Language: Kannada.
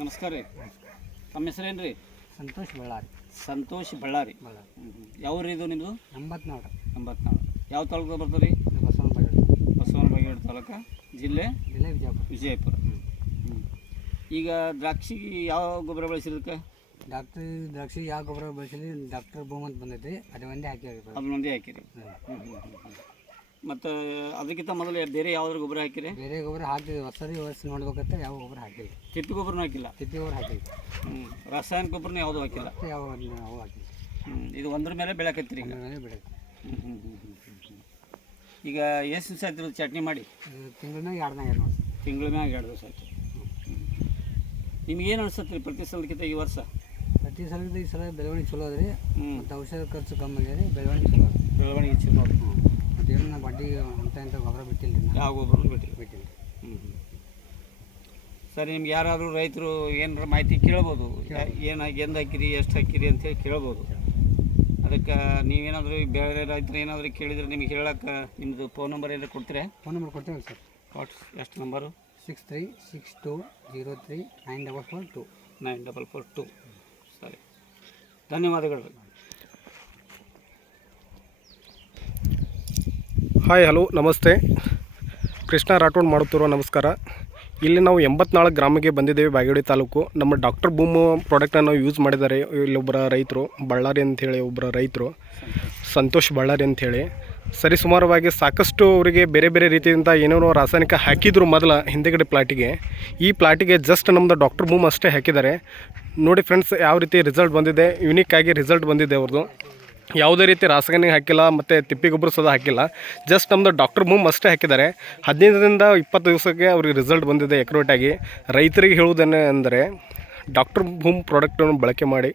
ನಮಸ್ಕಾರ ರೀ. ತಮ್ಮ ಹೆಸರೇನು ರೀ? ಸಂತೋಷ್ ಬಳ್ಳಾರಿ. ಸಂತೋಷ್ ಬಳ್ಳಾರಿ. ಯಾವ ರೀ ಇದು ನಿಮ್ಮದು? 84. ಯಾವ ತಾಲೂಕು ಬರ್ತದೆ ರೀ? ಬಸವನ ಬಾಗೇವಾಡಿ ತಾಲೂಕು, ಜಿಲ್ಲೆ ವಿಜಯಪುರ. ಈಗ ದ್ರಾಕ್ಷಿಗೆ ಯಾವ ಗೊಬ್ಬರ ಬಳಸಿರೋದಕ್ಕೆ? ದ್ರಾಕ್ಷಿ ಯಾವ ಗೊಬ್ಬರ ಬಳಸಿದ್ರಿ? ಡಾಕ್ಟರ್ ಭೂಮ್ ಅಂತ ಬಂದೈತಿ, ಅದು ಒಂದೇ ಹಾಕಿರಿ. ಅದನ್ನ ಒಂದೇ ಹಾಕಿರಿ. ಮತ್ತು ಅದಕ್ಕಿಂತ ಮೊದಲು ಬೇರೆ ಯಾವ್ದಾರು ಗೊಬ್ಬರ ಹಾಕಿರಿ? ಬೇರೆ ಗೊಬ್ಬರ ಹಾಕಿದ್ವಿ, ವರ್ಷ ನೋಡ್ಬೇಕಂತ ಯಾವ ಗೊಬ್ಬರ ಹಾಕಿರಿ. ತಿಪ್ಪಿ ಗೊಬ್ಬರನೂ ಹಾಕಿಲ್ಲ? ತಿಪ್ಪಿ ಗೊಬ್ಬರ ಹಾಕಿರಿ. ರಾಸಾಯನಿಕ ಗೊಬ್ಬರನೂ ಯಾವುದೂ ಹಾಕಿಲ್ಲ? ಯಾವ ಹಾಕಿಲ್ಲ. ಇದು ಒಂದ್ರ ಮೇಲೆ ಬೆಳಕತ್ತೀರಿ? ಈಗ ಮೇಲೆ ಬೆಳಕು. ಈಗ ಎಷ್ಟು ದಿವಸ ಆಯ್ತು ಚಟ್ನಿ ಮಾಡಿ? ತಿಂಗಳ ಮ್ಯಾಗ 2 ದಿನ ನೋಡಿ. ತಿಂಗಳ ಮ್ಯಾಗ 2 ದಿವಸ ಆಯ್ತು. ನಿಮ್ಗೇನು ಅನಿಸುತ್ತೆ ರೀ ಪ್ರತಿ ಸಲಕ್ಕಿಂತ ಈ ವರ್ಷ? ಪ್ರತಿ ಸಲಕ್ಕಿಂತ ಈ ಸಲ ಬೆಳವಣಿಗೆ ಚಲೋ ಅದ ರೀ. ಮತ್ತು ಔಷಧ ಖರ್ಚು ಕಮ್ಮಿ ಇದೆ ರೀ, ಬೆಳವಣಿಗೆ ಚಲೋ ಅದ. ಬೆಳವಣಿಗೆ ಚಲೋ ಅದ. ಮತ್ತು ಏನು ನಾವು ಬಡ್ಡಿ ಇಂಥ ಗೊಬ್ಬರ ಬಿಟ್ಟಿಲ್ಲ ರೀ. ಯಾವ ಗೊಬ್ಬರನೂ ಬಿಟ್ಟಿಲ್ಲ. ಸರಿ, ನಿಮ್ಗೆ ಯಾರಾದರೂ ರೈತರು ಏನಾರ ಮಾಹಿತಿ ಕೇಳ್ಬೋದು, ಏನಾಗಿ ಎಂದು ಹಾಕಿರಿ, ಎಷ್ಟು ಹಾಕಿರಿ ಅಂತೇಳಿ ಕೇಳ್ಬೋದು. ಅದಕ್ಕೆ ನೀವೇನಾದರೂ ಬೇರೆ ರೈತರು ಏನಾದರೂ ಕೇಳಿದರೆ ನಿಮ್ಗೆ ಹೇಳಕ್ಕೆ ನಿಮ್ಮದು ಫೋನ್ ನಂಬರ್ ಏನಾದ್ರು ಕೊಡ್ತೀರಾ? ಫೋನ್ ನಂಬರ್ ಕೊಡ್ತೇವೆ ಸರ್. ಎಷ್ಟು ನಂಬರು? 6362039442. 9442. ಸರಿ, ಧನ್ಯವಾದಗಳು. ಹಾಯ್, ಹಲೋ, ನಮಸ್ತೆ. ಕೃಷ್ಣ ರಾಠೋಡ್ ಮಾಡುತ್ತಿರುವ ನಮಸ್ಕಾರ. ಇಲ್ಲಿ ನಾವು 84 ಗ್ರಾಮಕ್ಕೆ ಬಂದಿದ್ದೇವೆ, ಬಾಗೇವಾಡಿ ತಾಲೂಕು. ನಮ್ಮ ಡಾಕ್ಟರ್ ಬೂಮ್ ಪ್ರಾಡಕ್ಟನ್ನು ಯೂಸ್ ಮಾಡಿದ್ದಾರೆ ಇಲ್ಲೊಬ್ಬರ ರೈತರು, ಬಳ್ಳಾರಿ ಅಂಥೇಳಿ ಒಬ್ಬರ ರೈತರು, ಸಂತೋಷ್ ಬಳ್ಳಾರಿ ಅಂಥೇಳಿ. ಸರಿ ಸುಮಾರವಾಗಿ ಸಾಕಷ್ಟು ಅವರಿಗೆ ಬೇರೆ ಬೇರೆ ರೀತಿಯಿಂದ ಏನೇನೋ ರಾಸಾಯನಿಕ ಹಾಕಿದ್ರು ಮೊದಲ ಹಿಂದೆಗಡೆ ಪ್ಲಾಟಿಗೆ. ಈ ಪ್ಲಾಟಿಗೆ ಜಸ್ಟ್ ನಮ್ಮದು ಡಾಕ್ಟರ್ ಬೂಮ್ ಅಷ್ಟೇ ಹಾಕಿದ್ದಾರೆ. ನೋಡಿ ಫ್ರೆಂಡ್ಸ್, ಯಾವ ರೀತಿ ರಿಸಲ್ಟ್ ಬಂದಿದೆ, ಯುನಿಕ್ ಆಗಿ ರಿಸಲ್ಟ್ ಬಂದಿದೆ ಅವ್ರದ್ದು. ಯಾವುದೇ ರೀತಿ ರಾಸಾಯನಿಕ ಹಾಕಿಲ್ಲ ಮತ್ತು ತಿಪ್ಪಿ ಗೊಬ್ಬರ ಸಹ ಹಾಕಿಲ್ಲ. ಜಸ್ಟ್ ನಮ್ಮದು ಡಾಕ್ಟರ್ ಬೂಮ್ ಅಷ್ಟೇ ಹಾಕಿದ್ದಾರೆ. 15ರಿಂದ 20 ದಿವಸಕ್ಕೆ ಅವ್ರಿಗೆ ರಿಸಲ್ಟ್ ಬಂದಿದೆ ಎಕ್ರೋಟಾಗಿ. ರೈತರಿಗೆ ಹೇಳುವುದೇನೆ ಅಂದರೆ ಡಾಕ್ಟರ್ ಬೂಮ್ ಪ್ರಾಡಕ್ಟನ್ನು ಬಳಕೆ ಮಾಡಿ.